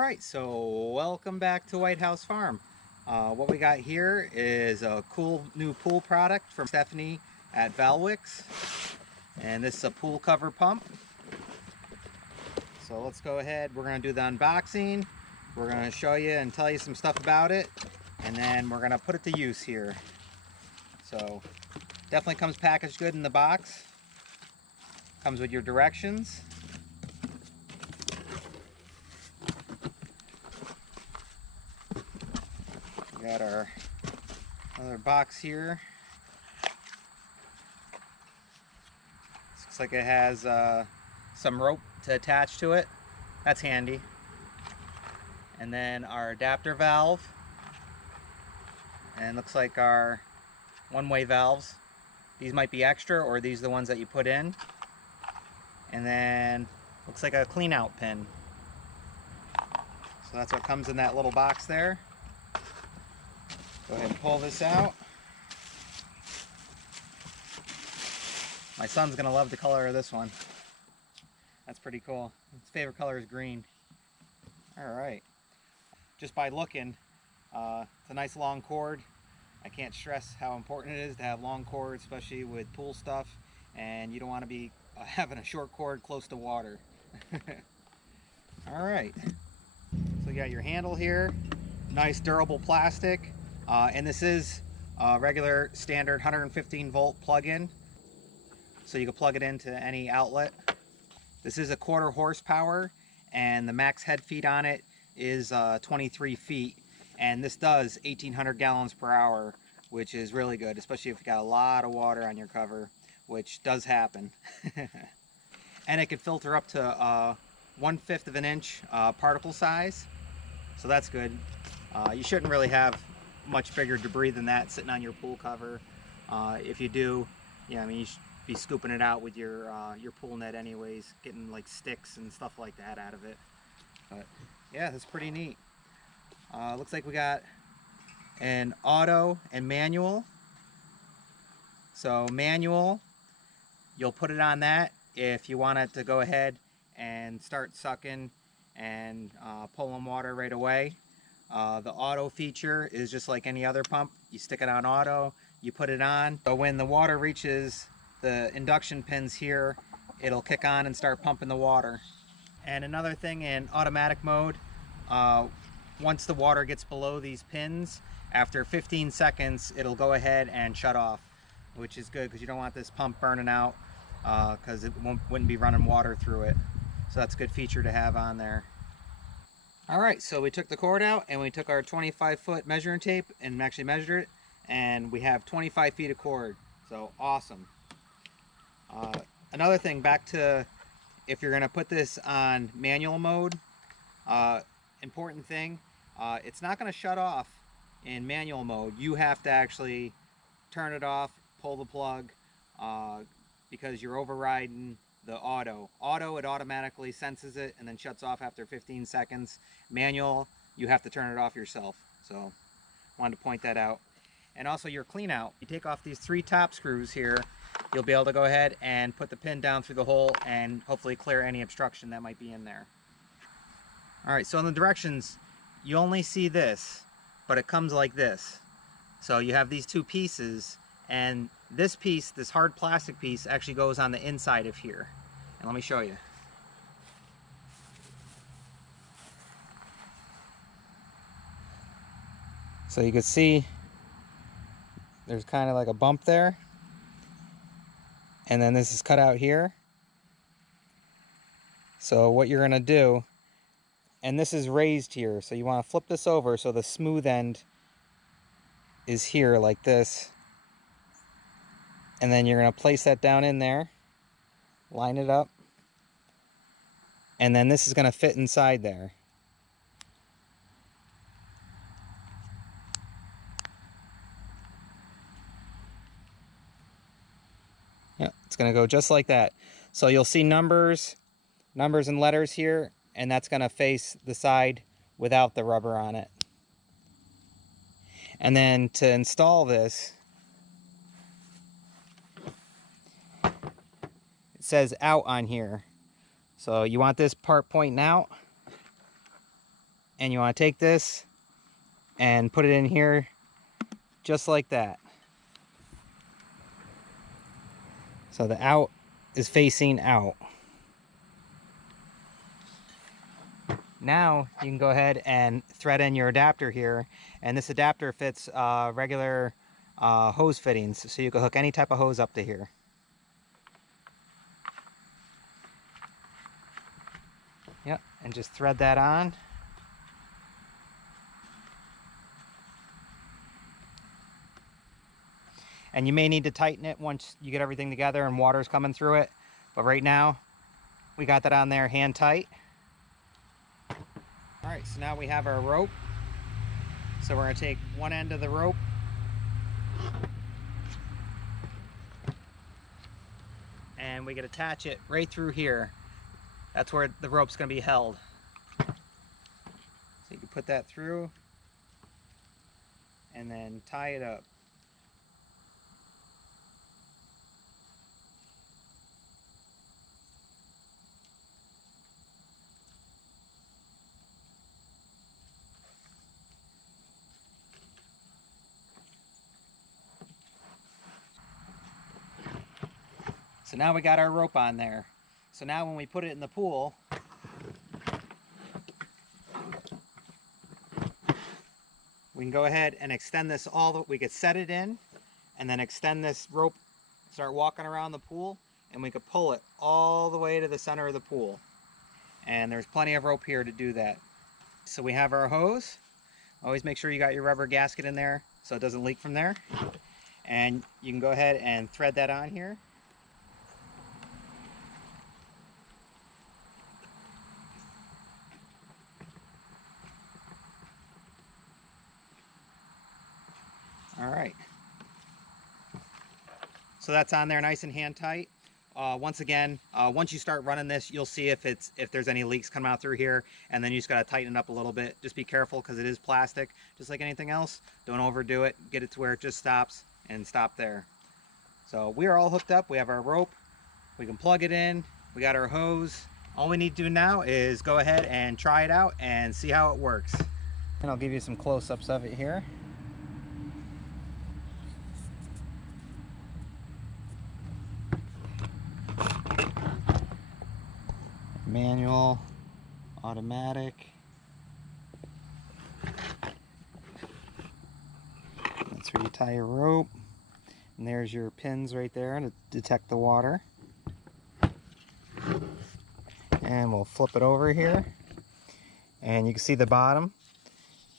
Alright, so welcome back to Whitehouse Farm. What we got here is a cool new pool product from Stephanie at Valwix. And this is a pool cover pump. So let's go ahead, we're going to do the unboxing. We're going to show you and tell you some stuff about it. And then we're going to put it to use here. So definitely comes packaged good in the box. Comes with your directions. Got our other box here. This looks like it has some rope to attach to it. That's handy. And then our adapter valve. And looks like our one-way valves. These might be extra, or these are the ones that you put in. And then looks like a clean out pin. So that's what comes in that little box there. Go ahead and pull this out. My son's gonna love the color of this one. That's pretty cool. His favorite color is green. All right. Just by looking, it's a nice long cord. I can't stress how important it is to have long cords, especially with pool stuff, and you don't want to be having a short cord close to water. All right. So you got your handle here. Nice durable plastic. And this is a regular standard 115 volt plug-in, so you can plug it into any outlet. This is a 1/4 horsepower, and the max head feet on it is 23 feet, and this does 1,800 gallons per hour, which is really good, especially if you got a lot of water on your cover, which does happen. And it can filter up to 1/5 of an inch particle size, so that's good. You shouldn't really have much bigger debris than that sitting on your pool cover. If you do, yeah, I mean, you should be scooping it out with your pool net anyways, getting like sticks and stuff like that out of it. But yeah, that's pretty neat. Looks like we got an auto and manual. So manual, you'll put it on that if you want it to go ahead and start sucking and pulling water right away. The auto feature is just like any other pump. You stick it on auto, you put it on. So when the water reaches the induction pins here, it'll kick on and start pumping the water. And another thing, in automatic mode, once the water gets below these pins, after 15 seconds, it'll go ahead and shut off, which is good because you don't want this pump burning out because it wouldn't be running water through it. So that's a good feature to have on there. Alright, so we took the cord out and we took our 25-foot measuring tape and actually measured it, and we have 25 feet of cord. So awesome. Another thing, back to if you're going to put this on manual mode, important thing, it's not going to shut off in manual mode. You have to actually turn it off, pull the plug, because you're overriding the auto. Auto, it automatically senses it and then shuts off after 15 seconds. Manual, you have to turn it off yourself. So wanted to point that out. And also your clean out, you take off these 3 top screws here, you'll be able to go ahead and put the pin down through the hole and hopefully clear any obstruction that might be in there. Alright, so in the directions, you only see this, but it comes like this. So you have these 2 pieces, and this piece, this hard plastic piece, actually goes on the inside of here. And let me show you. So you can see there's kind of like a bump there. And then this is cut out here. So what you're going to do, and this is raised here, so you want to flip this over so the smooth end is here like this. And then you're going to place that down in there, line it up, and then this is going to fit inside there. Yeah, it's going to go just like that. So you'll see numbers and letters here, and that's going to face the side without the rubber on it. And then to install this, it says out on here. So you want this part pointing out. And you want to take this and put it in here just like that. So the out is facing out. Now you can go ahead and thread in your adapter here, and this adapter fits regular hose fittings, so you can hook any type of hose up to here. Yep, and just thread that on. And you may need to tighten it once you get everything together and water's coming through it, but right now we got that on there hand tight. All right, so now we have our rope. So we're going to take one end of the rope and we can attach it right through here. That's where the rope's going to be held. So you can put that through and then tie it up. So now we got our rope on there. So now when we put it in the pool, we can go ahead and extend this we could set it in and then extend this rope, start walking around the pool, and we could pull it all the way to the center of the pool. And there's plenty of rope here to do that. So we have our hose. Always make sure you got your rubber gasket in there so it doesn't leak from there. And you can go ahead and thread that on here. All right, so that's on there nice and hand tight. Once again, once you start running this, you'll see if there's any leaks coming out through here, and then you just got to tighten it up a little bit. Just be careful because it is plastic, just like anything else. Don't overdo it. Get it to where it just stops and stop there. So we are all hooked up. We have our rope. We can plug it in. We got our hose. All we need to do now is go ahead and try it out and see how it works. And I'll give you some close-ups of it here. Manual, automatic. That's where you tie your rope. And there's your pins right there to detect the water. And we'll flip it over here. And you can see the bottom.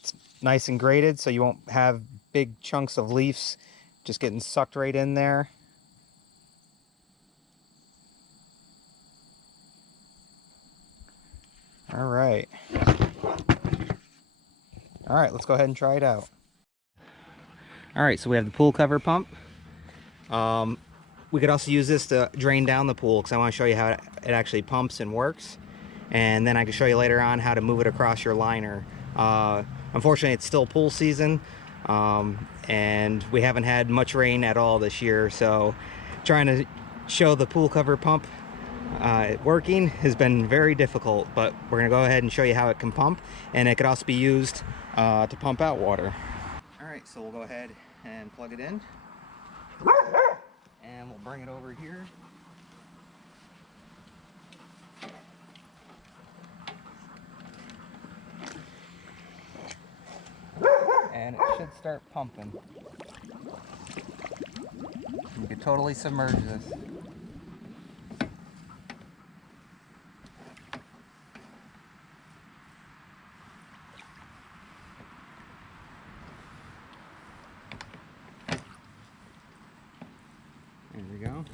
It's nice and graded, so you won't have big chunks of leaves just getting sucked right in there. All right, let's go ahead and try it out. All right, so we have the pool cover pump. We could also use this to drain down the pool because I want to show you how it actually pumps and works. And then I can show you later on how to move it across your liner. Unfortunately, it's still pool season, and we haven't had much rain at all this year. So trying to show the pool cover pump working has been very difficult, but we're going to go ahead and show you how it can pump, and it could also be used to pump out water. Alright, so we'll go ahead and plug it in, and we'll bring it over here. And it should start pumping. You can totally submerge this. There we go.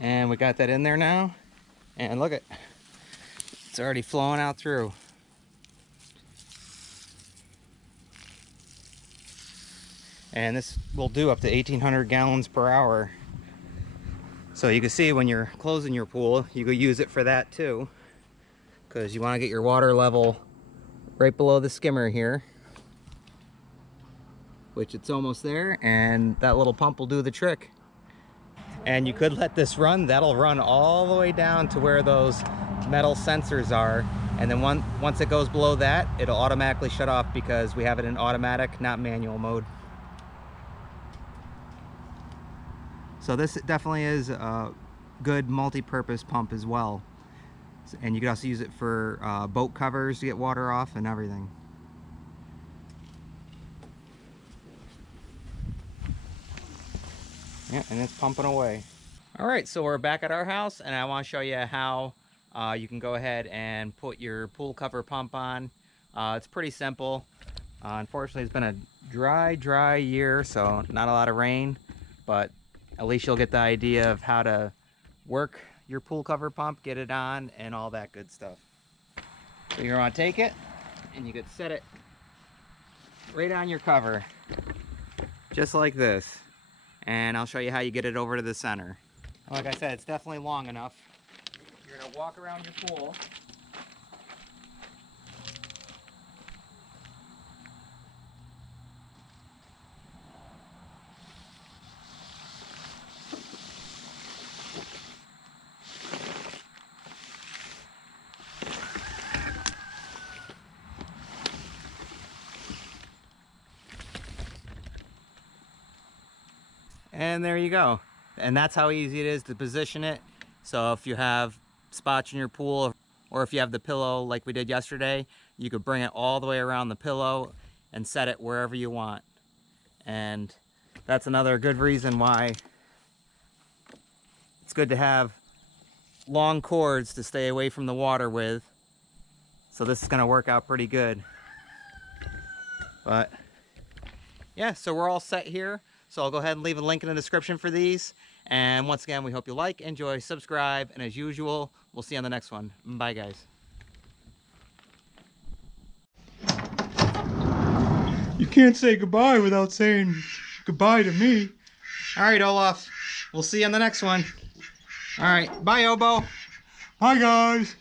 And we got that in there now. And look, it's already flowing out through. And this will do up to 1,800 gallons per hour. So you can see when you're closing your pool, you could use it for that too, because you want to get your water level right below the skimmer here, which it's almost there, and that little pump will do the trick. And you could let this run. That'll run all the way down to where those metal sensors are, And then once it goes below that, it'll automatically shut off because we have it in automatic, not manual mode. So this definitely is a good multi-purpose pump as well. And you can also use it for boat covers to get water off and everything. Yeah, and it's pumping away. All right, so we're back at our house, and I want to show you how you can go ahead and put your pool cover pump on. It's pretty simple. Unfortunately, it's been a dry year, so not a lot of rain, but at least you'll get the idea of how to work your pool cover pump, get it on, and all that good stuff. So you're going to take it, and you could set it right on your cover, just like this. And I'll show you how you get it over to the center. Like I said, it's definitely long enough. You're going to walk around your pool. And there you go. And that's how easy it is to position it. So if you have spots in your pool, or if you have the pillow like we did yesterday, you could bring it all the way around the pillow and set it wherever you want. And that's another good reason why it's good to have long cords to stay away from the water with. So this is going to work out pretty good. But yeah, so we're all set here. So I'll go ahead and leave a link in the description for these. And once again, we hope you like, enjoy, subscribe, and as usual, we'll see you on the next one. Bye, guys. You can't say goodbye without saying goodbye to me. All right, Olaf. We'll see you on the next one. All right. Bye, Obo. Bye, guys.